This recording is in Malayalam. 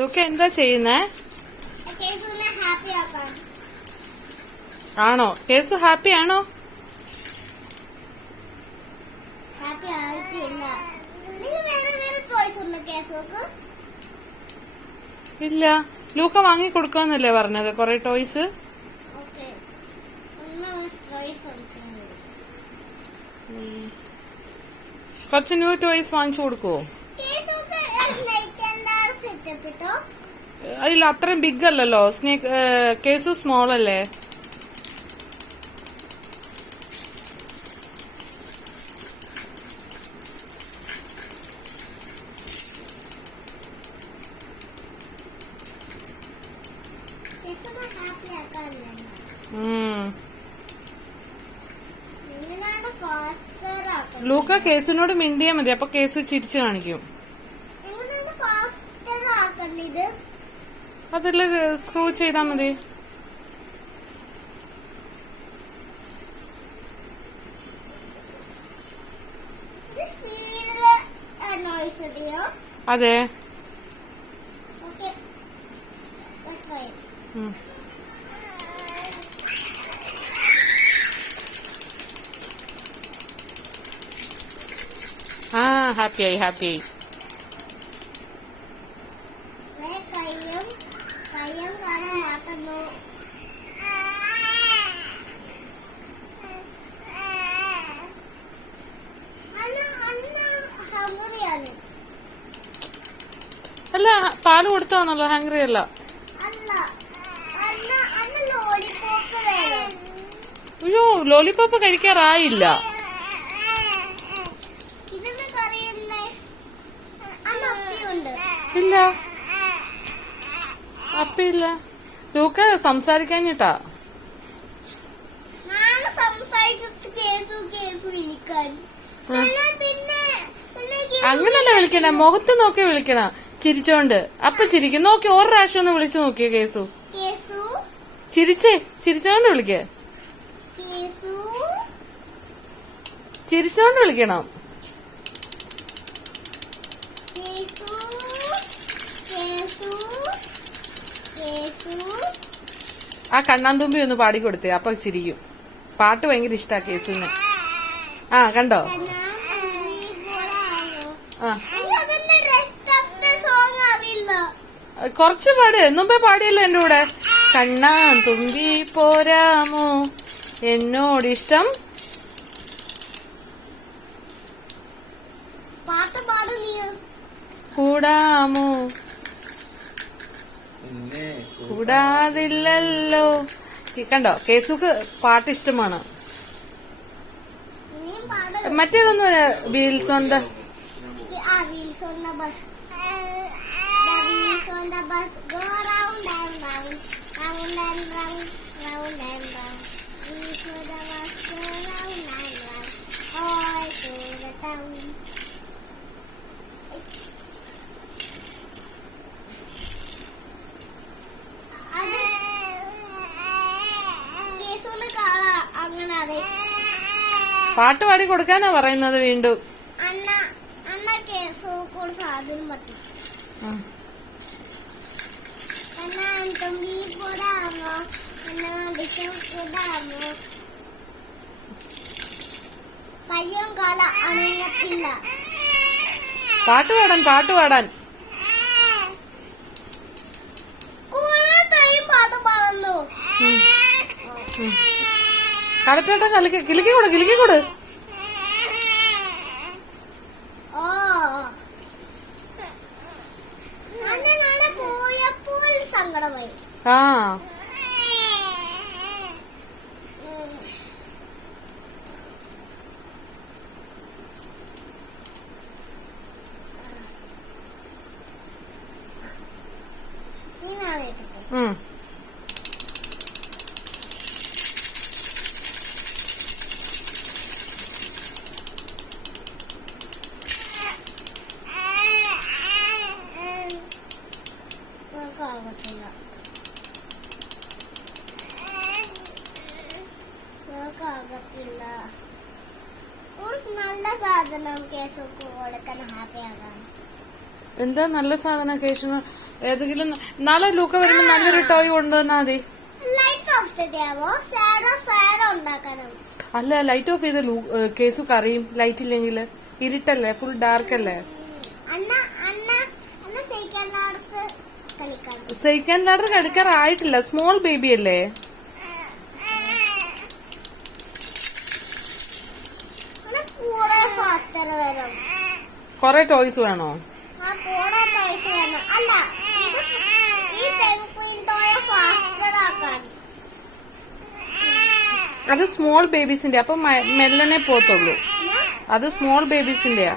ലൂക്ക എന്താ ചെയ്യുന്നേ? ആണോ? കേസു ഹാപ്പി ആണോ? ഇല്ല, ലൂക്ക വാങ്ങി കൊടുക്കാന്നല്ലേ പറഞ്ഞത് കൊറേ ടോയ്സ്. കുറച്ച് ന്യൂ ടോയ്സ് വാങ്ങിച്ചു കൊടുക്കുവോ? അതിൽ അത്രയും ബിഗ് അല്ലല്ലോ സ്നേക്ക്. കേസു സ്മോൾ അല്ലേ? ലൂക്ക കേസിനോട് മിണ്ടിയാ മതി, അപ്പൊ കേസു ചിരിച്ചു കാണിക്കും. അതില് സ്ക്രൂ ചെയ്താ മതി. അതെ. ആ, ഹാപ്പിയായി ഹാപ്പിയായി. അല്ല, പാല് കൊടുത്താണല്ലോ, ഹാങ്ക്രി അല്ല. അയ്യോ, ലോലിപോപ്പ് കഴിക്കാറായില്ല. ഇല്ല, അപ്പില്ല. ലൂക്ക സംസാരിക്കാഞ്ഞിട്ടാ. അങ്ങനല്ല വിളിക്കണ, മുഖത്ത് നോക്കി വിളിക്കണ, ചിരിച്ചോണ്ട്. അപ്പൊ ചിരിക്കും. നോക്കി ഒരു പ്രാവശ്യം ഒന്ന് വിളിച്ചു നോക്കിയ കേസു. ചിരിച്ചോണ്ട് വിളിക്ക, ചിരിച്ചോണ്ട് വിളിക്കണം. ആ കണ്ണാന്തുമ്പി ഒന്ന് പാടിക്കൊടുത്തേ, അപ്പൊ ചിരിക്കും. പാട്ട് ഭയങ്കര ഇഷ്ടാ കേസുവിന്. ആ, കണ്ടോ? ആ, കൊറച്ച് പാട്. മുമ്പേ പാടിയല്ലോ എന്റെ കൂടെ. കണ്ണാൻ തുമ്പി പോരാമോ എന്നോടിഷ്ടം. കൂടാമോ കൂടാതില്ലല്ലോ. കണ്ടോ, കേസുക്ക് പാട്ട് ഇഷ്ടമാണ്. മറ്റേതൊന്നും വീൽസ് ഉണ്ട്. പാട്ട് പാടി കൊടുക്കാനാ പറയുന്നത് വീണ്ടും. പാട്ട് പാടാൻ കളിപ്പേട്ടൻ കിളിക്കൂട്. ആ, എന്താ നല്ല സാധനം കേശു? ഏതെങ്കിലും നാളെ ലൂക്ക വരുമ്പോ നല്ലൊരു ടോയ് കൊണ്ടുവന്നാ മതി. ലൈറ്റ് ഓഫ് ചെയ്യാമോ? സാഡോ ഉണ്ടാക്കണം. അല്ല, ലൈറ്റ് ഓഫ് ചെയ്ത കേസു കറിയും. ലൈറ്റ് ഇല്ലെങ്കിൽ ഇരുട്ടല്ലേ, ഫുൾ ഡാർക്ക് അല്ലേ. സെക്കൻഡ് ലാഡർ കളിക്കാറായിട്ടില്ല, സ്മോൾ ബേബി അല്ലേ. കൊറേ ടോയ്സ് വേണോ? അത് സ്മോൾ ബേബീസിന്റെ, അപ്പൊ മെല്ലനെ പോത്തുള്ളൂ. അത് സ്മോൾ ബേബീസിന്റെയാ.